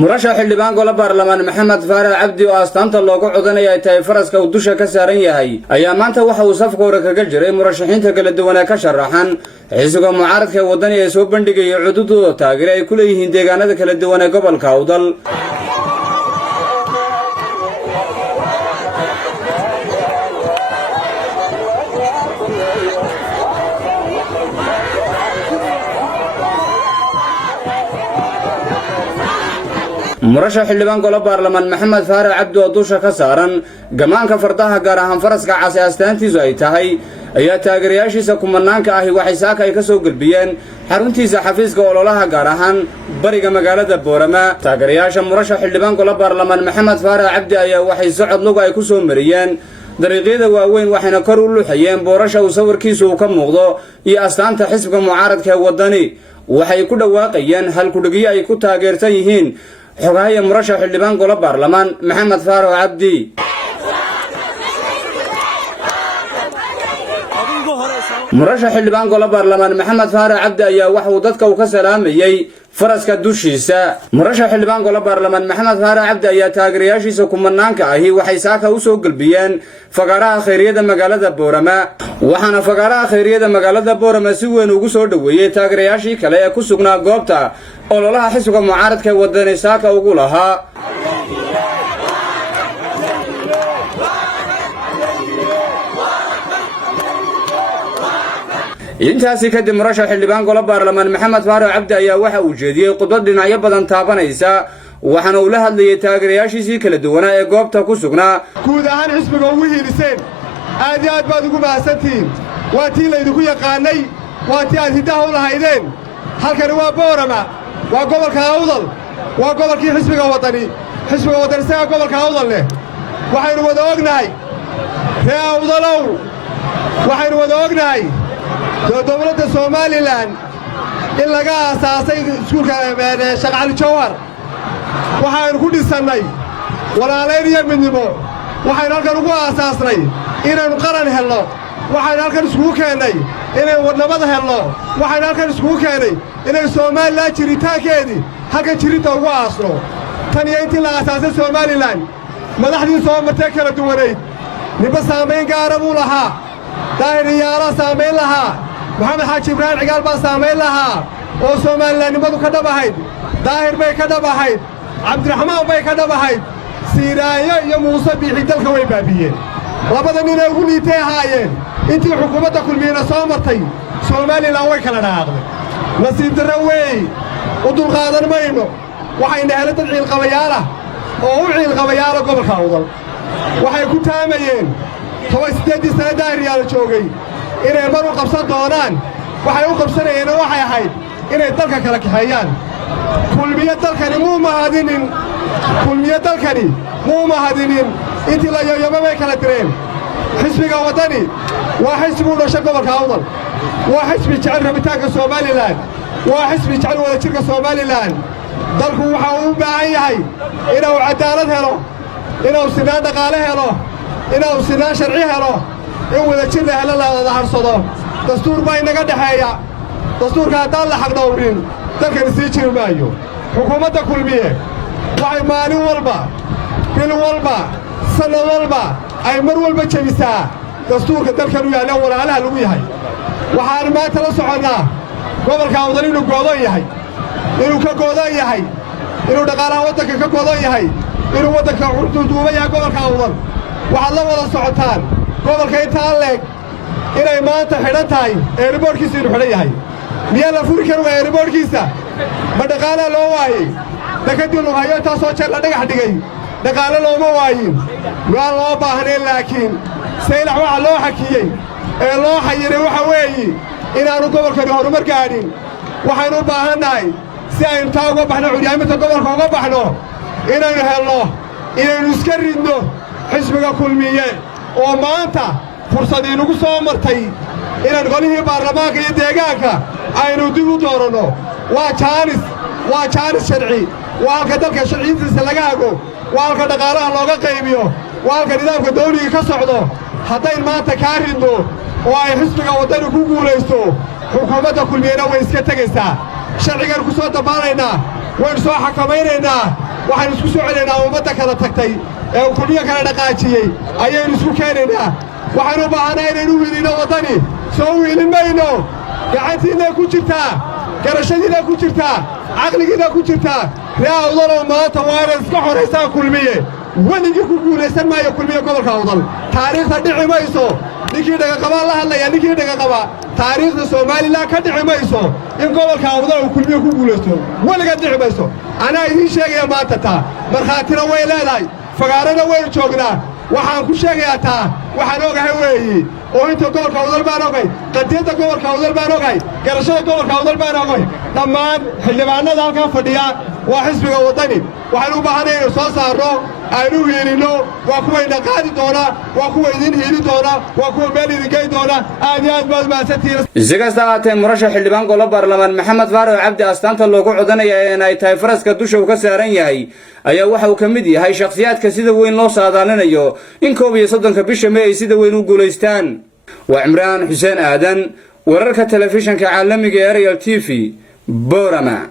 murashax xildhibaan golaha baarlamaan maxamed faarax cabdi oo astaanta loogu codanaya ay tahay faraska uu dusha ka saaran yahay ayaa maanta waxa uu safka hore kaga jiray murashaxiinta kala duwan ee ka sharaxan xisbiga mucaaradka ee wadani ee soo bandhigaya cududooda taageere ay ku leeyihiin deegaanada kala duwan ee gobolka Awdal. murashax xildhibaan golaha baarlamaan maxamed faarax cabdi oo dusha ka saaran gamaanka fardaha gaar ahaan faraska cas ee astaantiisu ay tahay ayaa taageerayaashiisa kumanaanka ahi waxay saaka ay ka soo gudbiyeen xaruntiisa xafiiska ololaha gaar ahaan bariga magaalada Boorama. taageerayaasha murashax xildhibaan golaha baarlamaan maxamed faarax cabdi ayaa waxay socod lug ay ku soo mariyeen dariiqyada waaweyn waxayna kor u luxayeen boorasha uu sawirkiisu ka muuqdo iyo astaanta xisbiga mucaaradka ee wadani. waxay ku dhawaaqayeen hal kudhigiyo ay ku taageersan yihiin xogaha murashax xildhibaan golaha baarlamaan maxamed faarax cabdi. murashax xildhibaan golaha baarlamaan maxamed faarax cabdi ayaa waxa uu dadka ka salaamayay faraska dushiisa. murashax xildhibaan golaha baarlamaan maxamed faarax cabdi ayaa taageerayaashiisa kumanaanka ahi waxay saaka u soo galbiyeen fagaaraha khayriyada magaalada Boorama, waxaana fagaaraha khayriyada magaalada Boorama si weyn ugu soo dhaweeyay taageerayaashii kale ee ku sugnaa goobta ololaha xisbiga mucaaradka ee wadani saaka ugu lahaa. intaasi kadib murashax xildhibaan golaha baarlamaan maxamed faarax cabdi ayaa waxa uu jeediyay khudbad dhinacyo badan taabanaysa, waxaana uu la hadlayay taageerayaashiisii kala duwanaa ee goobta ku sugnaa. guud ahaan xisbiga ugu hiiliseen aad iyo aad baad ugu mahadsantihiin. waa tii laydinku yaqaanay, waa tii aad hiddaha u lahaydeen. halkani waa Boorama, waa gobolka Awdal, waa gobolkii xisbiga wadani isagaa gobolka Awdal leh. waxaynu wada ognahay ree Awdalow, waxaynu wada ognahay dowladda Somaliland in laga aasaasay iskuulka Sheekh Cali Jawhar. waxaynu ku dhisannay walaalayn iyo midnimo. waxaynu halkan ugu aasaasnay inaynu qaran helno. waxaynu halkan iskugu keennay inaynu wadnamada helno. waxaynu halkan iskugu keennay inay Somaliland jiritaankeedii halkan jiridda ugu aasno. tan iyo intii la aasaasay Somaliland madaxdii soo martay kala duwanayd ninba saamayn gaara buu lahaa. daahir iyaala saamayn lahaa, maxamed xaaji ibraahim cigaal baa saamayn lahaa oo Somalilandnimadu ka dhab ahayd. daahir bay ka dhab ahayd, cabdiraxmaan bay ka dhab ahayd. siiraayo iyo muuse biixi dalka way baabiyeen. labada nin ay ugu liitay ahaayeen. intii xukuumadda kulmiyeyna soo martay Somaliland way kala dhaaqday. nasiib darro weey, u dulqaadan mayno. waxayna helay dad ciilqabayaalah oo u ciilqabayaala gobolka Awdal. waxay ku taamayeen 18 sano daahir yaala joogay inay mar u qabsan doonaan. waxay u qabsanayeen waxay ahayd inay dalka kala kaxeeyaan. kulmiye dalkani muu mahadinin intii la yoyoma bay kala direen. xisbiga wadani waa xisbi u dhashay gobolka Awdal, waa xisbi jecel rabitaanka Somaliland, waa xisbi jecel wadajirka Somaliland. dalku waxa uu u baahan yahay inuu cadaalad helo, inuu sinaan dhaqaale helo, inuu sinaan sharci helo, in wadajir la helo la wada harsado. dastuur baa inaga dhexeeya. dastuurka haddaan la xaqdhowrin dalkani sii jiri maayo. xukuumadda kulmiye waxay maalin walba, bil walba, sannad walba ay mar walba jebisaa dastuurka dalkanu yaallo walaalaha lagu yahay. waxaan maanta la soconnaa gobolka Awdal inuu go'doon yahay, inuu ka go'doon yahay, inuu dhaqaalaha waddanka ka go'doon yahay, inuu waddanka duuduuba yahay gobolka Awdal. waxaad la wada socotaan gobolka intaa leeg inay maanta xidhan tahay eeriboorkiisa inuu xidhan yahay. miyaa la furi kari waa eeriboorkiisa? ma dhaqaalaa loo waayey? dekadii lughayo intaasoo jeer la dhagax dhigay dhaqaale looma waayin. waa loo baahnayn, laakiin saylax waxa loo xakiyey ee loo xayiray waxa weeye inaannu gobolkani horumar gaadhin. waxaynu u baahannahay si aynu taa uga baxno, curyaaminta gobolka uga baxno, inaynu helno, inaynu iska ridno xisbiga kulmiye oo maanta fursad inugu soo martay inaan golihii baarlamaanka iyo deegaanka aynu dib u dooranno. waa jaanis sharci, waa halka dalka sharciyiintiisa laga hago, waa halka dhaqaalaha looga qaybiyo, waa halka nidaamka dawliga ka socdo. haddayn maanta kaa ridno oo ay xisbiga waddani ku guulaysto xukuumadda kulmiyena way iska tegaysaa sharcigan ku soo dabaalaynaa waynu soo xakamaynaynaa waxaynu isku soo celinaynaa ummadda kala tagtay ee kulmiyo kala dhaqaajiyey ayaynu isku keenaynaa waxaynu u baahanaa inaynu wiilino waddani soo wiilin mayno gacantiinna ku jirtaa garashadiinna ku jirtaa caqligiinna ku jirtaa ree awdalow maanta waa inaad iska xoraysaan kulmiye weligii ku guulaysan maayo kulmiye gobolka awdal taariikhda dhici mayso ninkii dhagaqabaa la hadlaya ninkii dhagaqaba taariikhda somalilan ka dhici mayso in gobolka awdal uu kulmiye ku guulaysto weligaad dhici mayso anaa idiin sheegaya maanta taa markhaatina way leedahay fagaarana waynu joognaa waxaan ku sheegayaa taa waxaan ogahay weeyi oo inta gobolka awdal baan ogay qadiyadda gobolka awdal baan ogay garashada gobolka awdal baan ogay dhammaan xildhibaanada halkaa fadhiya waa xisbiga waddani waxaynu u baahanay inaynu soo saarno aynu hiilinno waa kuwa ina qaadi doona waa kuwa idin hiili doona waa kuwa meel idin gey doona aad iyo aad baad mahadsantihiin si kasta haatee murashax xildhibaan golo baarlamaan maxamed faarax cabdi astaanta loogu codanaya in ay tahay faraska dusha uu ka saaran yahay ayaa waxa uu ka mid yahay shakhsiyaadka sida weyn loo saadaalinayo in 31 bisha May ay sida weyn u guulaystaan waa Cimraan Xuseen Aadan wararka telefishinka caalamiga ee Royal TV Boorama.